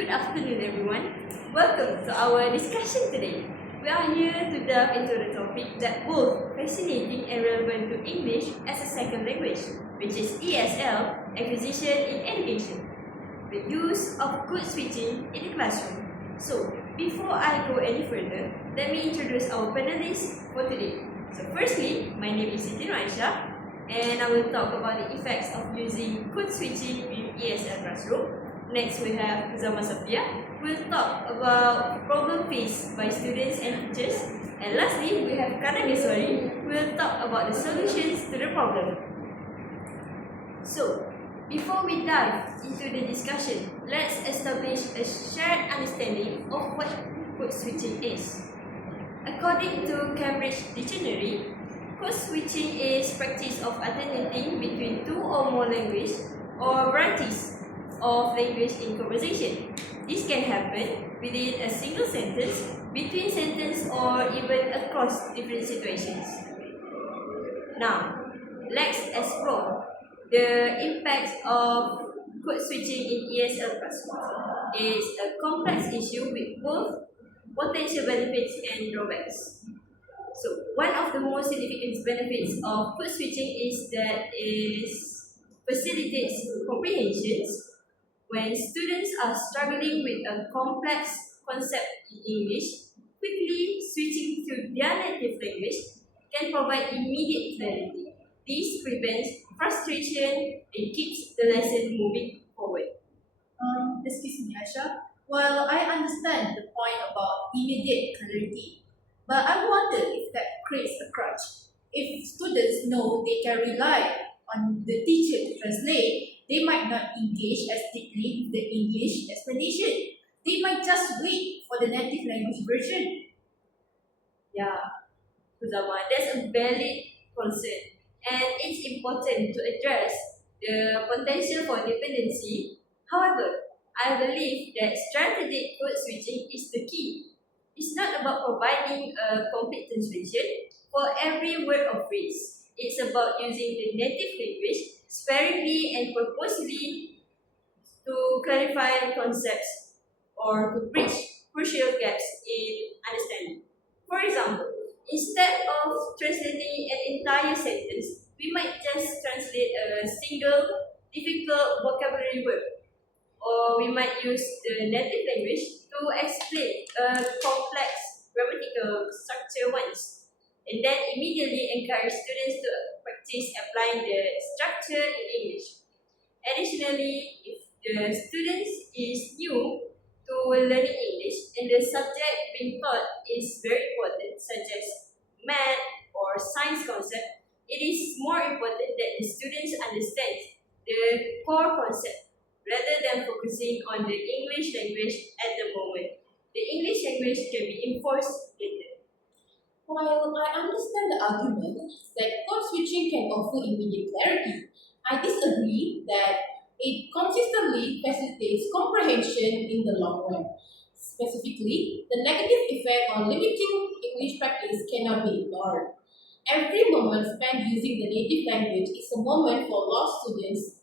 Good afternoon, everyone. Welcome to our discussion today. We are here to delve into the topic that both fascinating and relevant to English as a second language, which is ESL, acquisition in education, the use of code switching in the classroom. So, before I go any further, let me introduce our panelists for today. So, firstly, my name is Siti Aisha, and I will talk about the effects of using code switching in ESL classroom. Next, we have Zama Safia, who will talk about problem faced by students and teachers. And lastly, we have Kanageswari, who will talk about the solutions to the problem. So, before we dive into the discussion, let's establish a shared understanding of what code switching is. According to Cambridge Dictionary, code switching is practice of alternating between two or more languages or varieties of language in conversation. This can happen within a single sentence, between sentences, or even across different situations. Now, let's explore the impacts of code switching in ESL classroom. It's a complex issue with both potential benefits and drawbacks. So, one of the most significant benefits of code switching is that it facilitates comprehensions. When students are struggling with a complex concept in English, quickly switching to their native language can provide immediate clarity. This prevents frustration and keeps the lesson moving forward. Excuse me, Aisha. While I understand the point about immediate clarity, but I wonder if that creates a crutch. If students know they can rely on the teacher to translate, they might not engage as deeply with the English explanation. They might just wait for the native language version. Yeah, Kuzama, that's a valid concern, and it's important to address the potential for dependency. However, I believe that strategic code switching is the key. It's not about providing a complete translation for every word or phrase. It's about using the native language sparingly and purposely to clarify concepts or to bridge crucial gaps in understanding. For example, instead of translating an entire sentence, we might just translate a single difficult vocabulary word, or we might use the native language to explain a complex grammatical structure once, and then immediately encourage students to practice applying the structure in English. Additionally, if the student is new to learning English and the subject being taught is very important, such as math or science concept, it is more important that the students understand the core concept rather than focusing on the English language at the moment. The English language can be enforced later. While I understand the argument that code switching can offer immediate clarity, I disagree that it consistently facilitates comprehension in the long run. Specifically, the negative effect on limiting English practice cannot be ignored. Every moment spent using the native language is a moment for lost students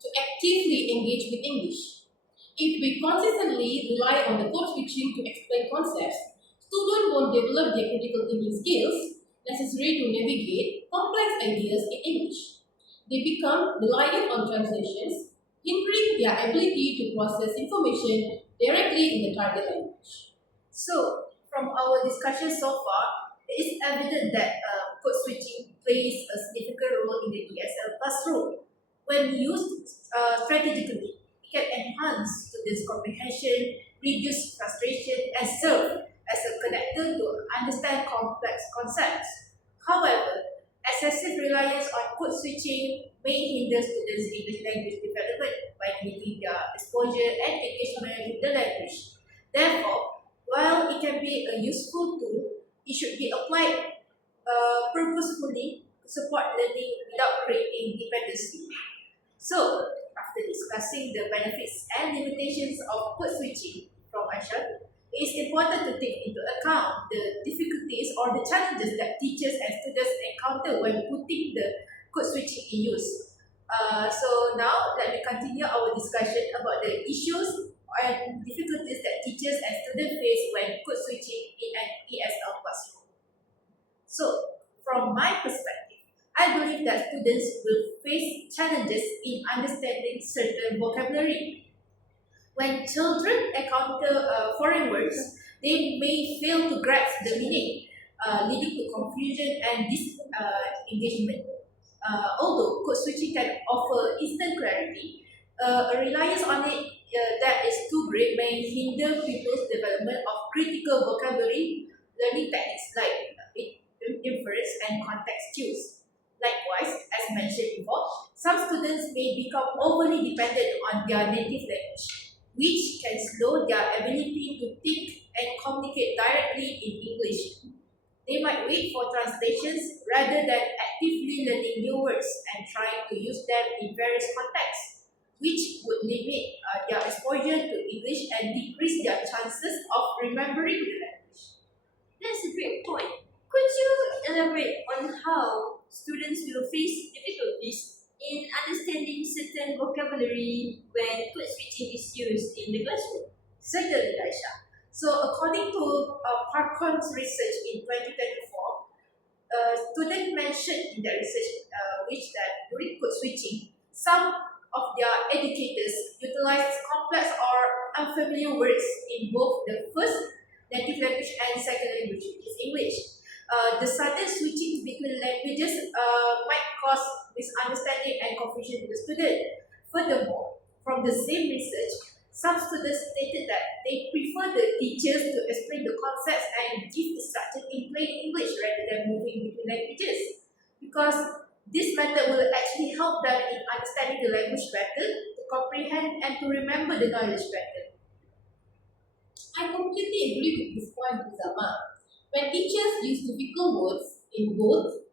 to actively engage with English. If we consistently rely on the code switching to explain concepts, students won't develop their critical thinking skills necessary to navigate complex ideas in English. They become reliant on translations, hindering their ability to process information directly in the target language. So, from our discussion so far, it is evident that code switching plays a significant role in the ESL classroom. When used strategically, it can enhance students' comprehension, reduce frustration, and serve as a connector to understand complex concepts. However, excessive reliance on code switching may hinder students' English language development by limiting their exposure and engagement with the language. Therefore, while it can be a useful tool, it should be applied purposefully to support learning without creating dependency. So, after discussing the benefits and limitations of code switching from Aisha, it is important to take into account the difficulties or the challenges that teachers and students encounter when putting the code switching in use. So now let me continue our discussion about the issues and difficulties that teachers and students face when code switching in an ESL classroom. So, from my perspective, I believe that students will face challenges in understanding certain vocabulary. When children encounter foreign words, they may fail to grasp the meaning, leading to confusion and disengagement. Although code switching can offer instant clarity, a reliance on it that is too great may hinder people's development of critical vocabulary learning techniques like inference and context cues. Likewise, as mentioned before, some students may become overly dependent on their native language, which can slow their ability to think and communicate directly in English. They might wait for translations rather than actively learning new words and trying to use them in various contexts, which would limit their exposure to English and decrease their chances of remembering the language. That's a great point. Could you elaborate on how students will face difficulties in understanding certain vocabulary when code switching is used in the classroom? Certainly, Aisha. So, according to Parkon's research in 2024, students mentioned in their research which that during code switching, some of their educators utilize complex or unfamiliar words in both the first native language and second language, which is English. The sudden switching between languages might cause misunderstanding and confusion to the student. Furthermore, from the same research, some students stated that they prefer the teachers to explain the concepts and give instructions in plain English rather than moving between languages, because this method will actually help them in understanding the language better, to comprehend and to remember the knowledge better. I completely agree with this point, Zama. When teachers use difficult words in both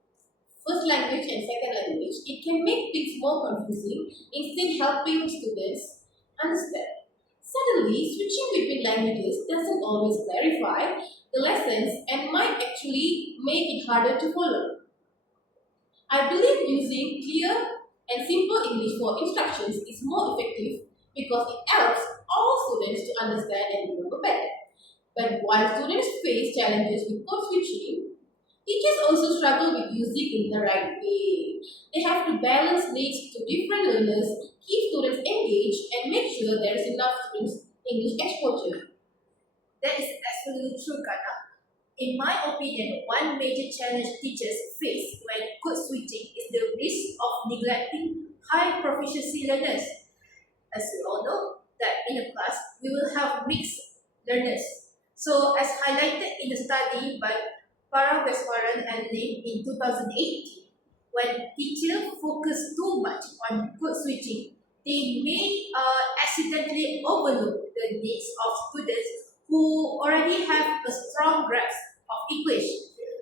first language and second language, it can make things more confusing instead helping students understand. Suddenly, switching between languages doesn't always clarify the lessons and might actually make it harder to follow. I believe using clear and simple English for instructions is more effective because it helps all students to understand and remember better. But while students face challenges with code switching, teachers also struggle with using it in the right way. They have to balance needs to different learners, keep students engaged, and make sure there is enough students English exposure. That is absolutely true, Kana. In my opinion, one major challenge teachers face when code switching is the risk of neglecting high proficiency learners. As we all know, that in a class we will have mixed learners. So, as highlighted in the study by Paraveswaran and Lim in 2018, when teachers focus too much on code switching, they may accidentally overlook the needs of students who already have a strong grasp of English.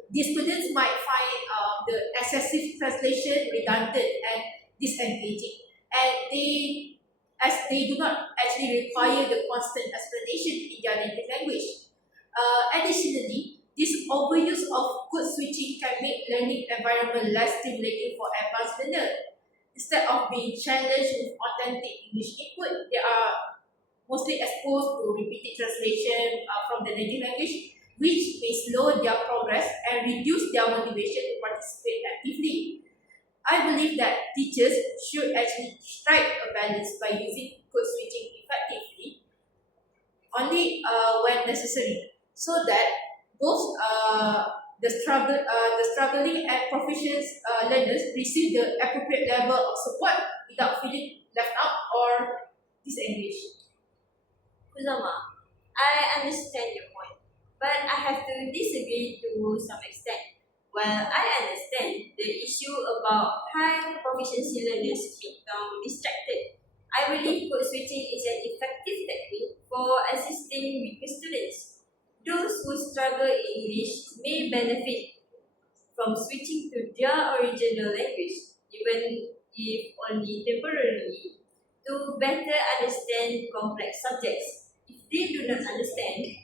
These students might find the excessive translation redundant and disengaging, and they do not actually require the constant explanation in their native language. Additionally, this overuse of code switching can make learning environment less stimulating for advanced learners. Instead of being challenged with authentic English input, they are mostly exposed to repeated translation from the native language, which may slow their progress and reduce their motivation to participate actively. I believe that teachers should actually strike a balance by using code switching effectively only when necessary, so that both the struggling and proficient learners receive the appropriate level of support without feeling left out or disengaged. Kusama, I understand your point, but I have to disagree to some extent. While I understand the issue about high proficiency learners become distracted, I believe code switching is an effective technique for assisting weaker students. Those who struggle in English may benefit from switching to their original language, even if only temporarily, to better understand complex subjects. If they do not understand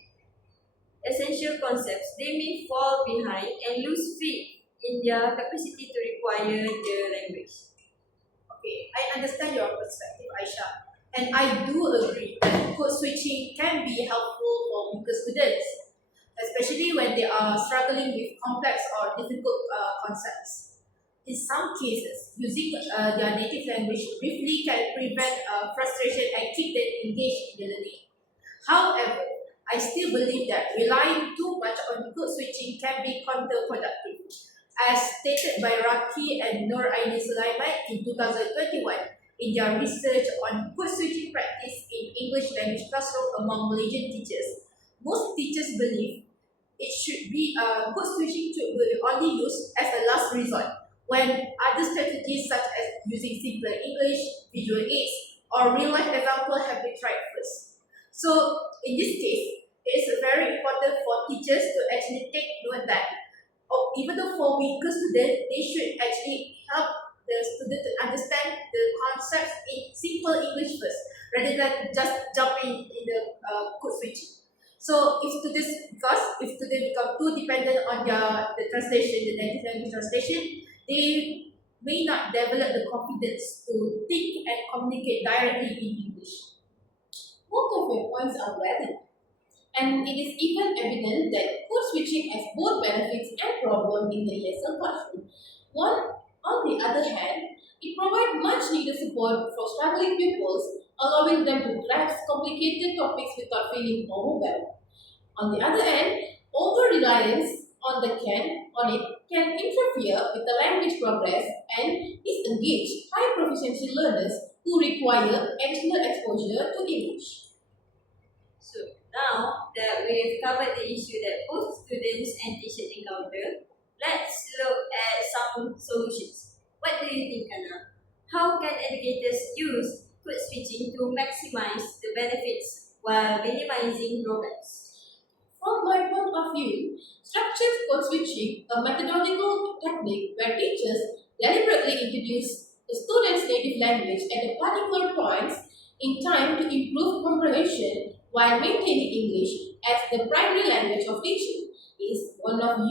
essential concepts, they may fall behind and lose faith in their capacity to require the language. Okay, I understand your perspective, Aisha. And I do agree that code switching can be helpful for weaker students, especially when they are struggling with complex or difficult concepts. In some cases, using their native language briefly can prevent frustration and keep them engaged in the learning. However, I still believe that relying too much on code switching can be counterproductive. As stated by Raki and Nur Aini Sulaiman in 2021 in their research on code switching practice in English language classroom among Malaysian teachers, most teachers believe it should be code switching should be only used as a last resort when other strategies such as using simpler English, visual aids, or real life example have been tried first. So in this case, it is very important for teachers to actually take note that even though for weaker students, they should actually help the student to understand the concepts in simple English first, rather than just jumping in the code switching. So if students become too dependent on the translation, the native language translation, they may not develop the confidence to think and communicate directly in English. Both of your points are valid, and it is even evident that code switching has both benefits and problems in the ESL classroom. One, on the other hand, it provides much needed support for struggling pupils, allowing them to grasp complicated topics without feeling overwhelmed. On the other hand, over-reliance on it can interfere with the language progress and disengage high proficiency learners who require additional exposure to English. So now that we've covered the issue that both students and teachers encounter, let's look at some solutions. What do you think, Anna? How can educators use code switching to maximize the benefits while minimizing drawbacks? From my point of view, structured code switching, a methodological technique where teachers deliberately introduce the student's native language at a particular point in time to improve comprehension while maintaining English as the primary language of teaching, is one of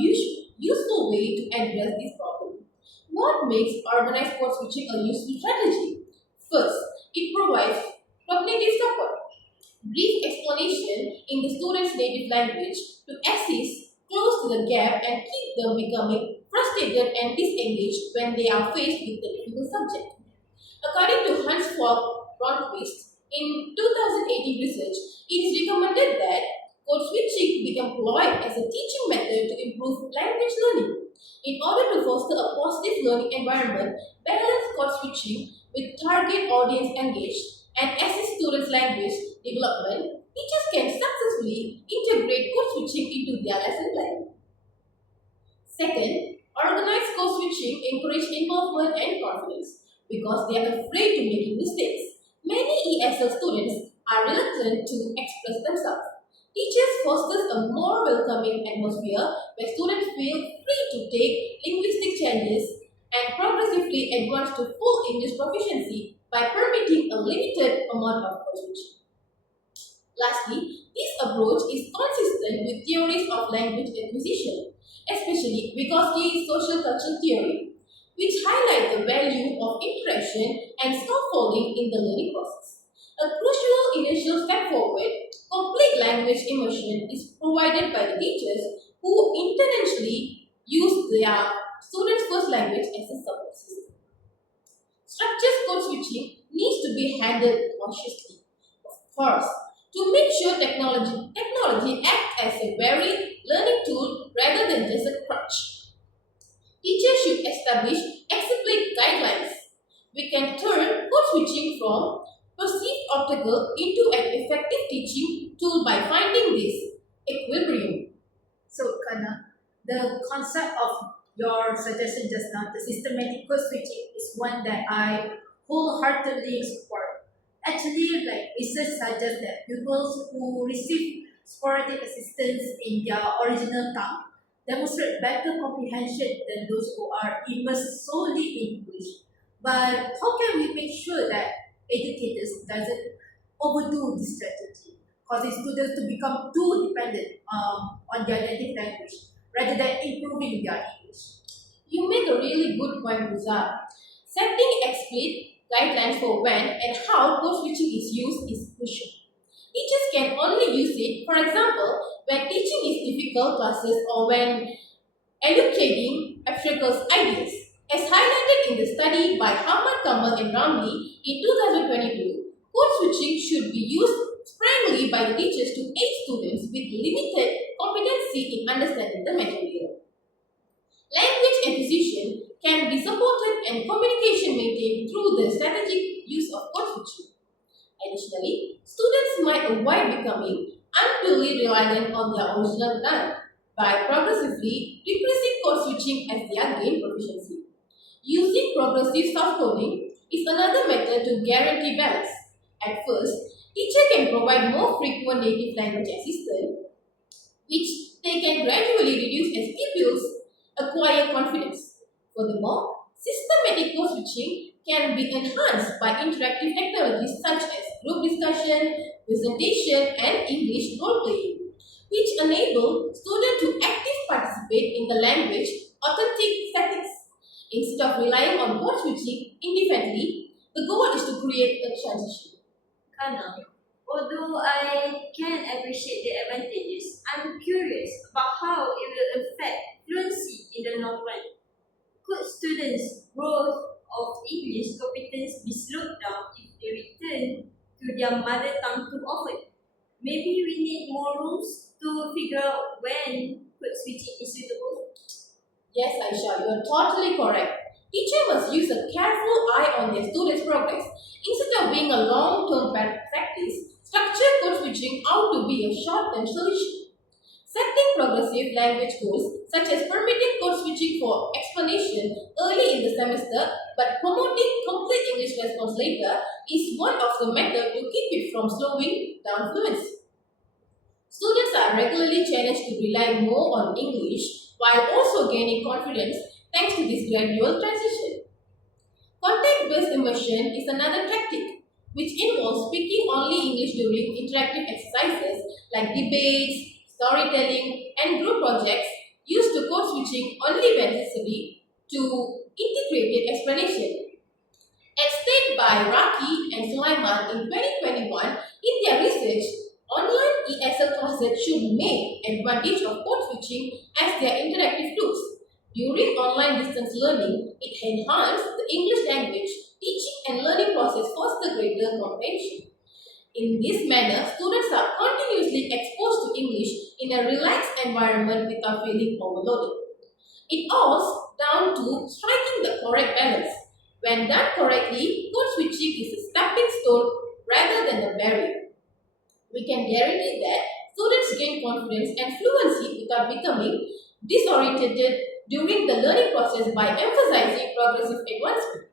useful way to address this problem. What makes organized code switching a useful strategy? First, it provides cognitive support. Brief explanation in the student's native language to assist close to the gap and keep them becoming frustrated and disengaged when they are faced with the difficult subject. According to Hans Fogg Ronquist, in 2018 research, it is recommended that code switching be employed as a teaching method to improve language learning. In order to foster a positive learning environment, balance code switching with target audience engaged and assist students' language development, teachers can successfully integrate code switching into their lesson plan. Second, organized code switching encourage involvement and confidence because they are afraid to making mistakes. Many ESL students are reluctant to express themselves. Teachers fosters a more welcoming atmosphere where students feel free to take linguistic changes and progressively advance to full English proficiency by permitting a limited amount of code switching. Lastly, this approach is consistent with theories of language acquisition, especially Vygotsky's social cultural theory, which highlight the value of interaction and scaffolding in the learning process. A crucial initial step forward, complete language immersion is provided by the teachers who intentionally use their students' first language as a support system. Structured code switching needs to be handled cautiously, of course, to make sure technology acts as a very learning tool rather than just a crutch. Teachers should establish explicit guidelines. We can turn code switching from perceived obstacle into an effective teaching tool by finding this equilibrium. So, Kana, the concept of your suggestion just now, the systematic code switching, is one that I wholeheartedly support. Actually, like research suggests that pupils who receive sporadic assistance in their original tongue demonstrate better comprehension than those who are immersed solely in English. But how can we make sure that educators doesn't overdo this strategy, causing students to become too dependent on their native language rather than improving their English? You make a really good point, Rizal. Setting Guidelines for when and how code switching is used is crucial. Teachers can only use it, for example, when teaching is difficult classes or when elucidating abstract ideas. As highlighted in the study by Hamad Kamal and Ramli in 2022, code switching should be used sparingly by teachers to aid students with limited competency in understanding the material. Language acquisition can be supported and communication maintained through the strategic use of code switching. Additionally, students might avoid becoming unduly reliant on their original learning by progressively replacing code switching as their gain proficiency. Using progressive soft coding is another method to guarantee balance. At first, teacher can provide more frequent native language assistance, which they can gradually reduce as pupils acquire confidence. Furthermore, systematic code switching can be enhanced by interactive technologies such as group discussion, presentation, and English role-playing, which enable students to actively participate in the language authentic settings. Instead of relying on code switching independently, the goal is to create a transition. Kana, although I can appreciate the advantages, I'm curious about how it will affect fluency in the long run. Could students' growth of English competence be slowed down if they return to their mother tongue too often? Maybe we need more rules to figure out when code switching is suitable. Yes, Aisha, you are totally correct. Teacher must use a careful eye on their students' progress. Instead of being a long-term practice, structured code switching out to be a short-term solution. Setting progressive language goals, such as permitting code switching for explanation early in the semester but promoting complete English response later, is one of the methods to keep it from slowing down fluency. Students are regularly challenged to rely more on English while also gaining confidence thanks to this gradual transition. Contact-based immersion is another tactic, which involves speaking only English during interactive exercises like debates, storytelling, and group projects used to code switching only when necessary to integrated explanation. As stated by Raki and Sulaiman in 2021 in their research, online ESL classes should make advantage of code switching as their interactive tools. During online distance learning, it enhances the English language teaching and learning process foster greater comprehension. In this manner, students are continuously exposed to English in a relaxed environment without feeling overloaded. It all down to striking the correct balance. When done correctly, code switching is a stepping stone rather than a barrier. We can guarantee that students gain confidence and fluency without becoming disoriented during the learning process by emphasizing progressive advancement.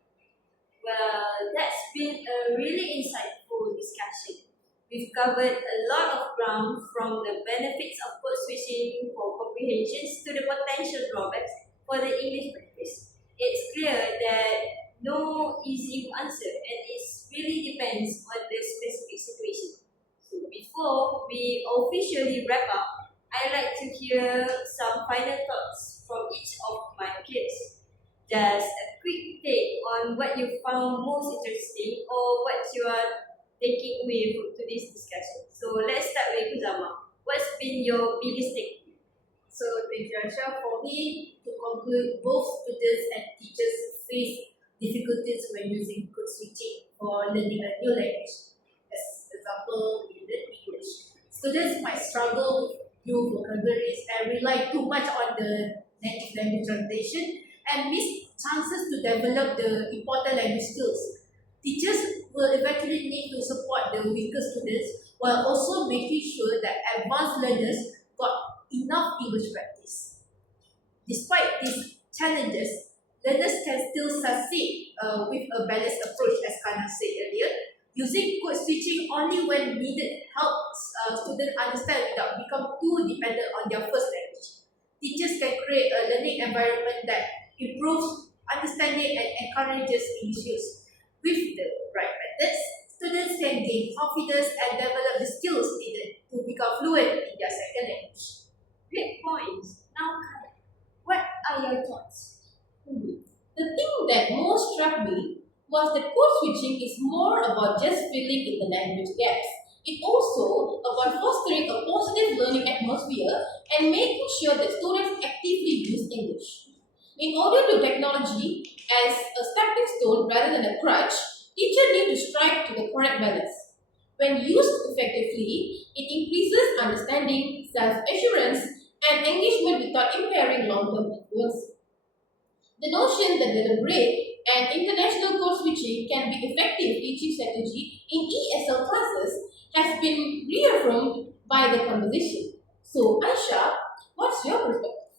Well, that's been a really insightful discussion. We've covered a lot of ground from the benefits of code switching for comprehensions to the potential drawbacks for the English practice. It's clear that no easy answer and it really depends on the specific situation. So before we officially wrap up, I'd like to hear some final thoughts from each of my peers. Just a quick take on what you found most interesting or what you are taking away from today's discussion. So let's start with Kuzama. What's been your biggest take? So thank you, Aisha. For me, to conclude, both students and teachers face difficulties when using code switching for learning a new language. As example, in the English, students might struggle with new vocabularies and rely too much on the native language translation and miss chances to develop the important language skills. Teachers will eventually need to support the weaker students while also making sure that advanced learners got enough English practice. Despite these challenges, learners can still succeed with a balanced approach, as Kana said earlier. Using code switching only when needed helps students understand without become too dependent on their first language. Teachers can create a learning environment that improves understanding and encourages English use. With the right methods, students can gain confidence and develop the skills needed to become fluent in their second language. Great points. Now, what are your thoughts? The thing that most struck me was that code switching is more about just filling in the language gaps. It's also about fostering a positive learning atmosphere and making sure that students actively use English. In order to technology as a stepping stone rather than a crutch, teachers need to strike to the correct balance. When used effectively, it increases understanding, self-assurance, and engagement without impairing long-term influence. The notion that deliberate and international code switching can be effective teaching strategy in ESL classes has been reaffirmed by the conversation. So, Aisha, what's your perspective?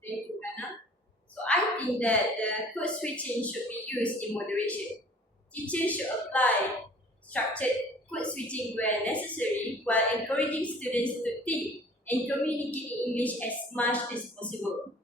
Thank you, Hannah. So I think that the code switching should be used in moderation. Teachers should apply structured code switching where necessary while encouraging students to think and communicate in English as much as possible.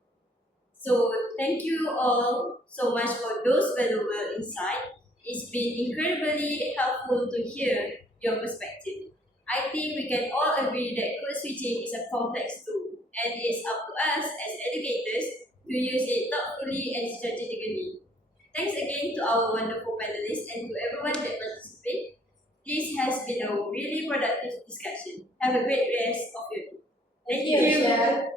So thank you all so much for those valuable insights. It's been incredibly helpful to hear your perspective. I think we can all agree that code switching is a complex tool and it's up to us as educators to use it thoughtfully and strategically. Thanks again to our wonderful panelists and to everyone that participated. This has been a really productive discussion. Have a great rest of your day. Thank Thank you, you. Aisha.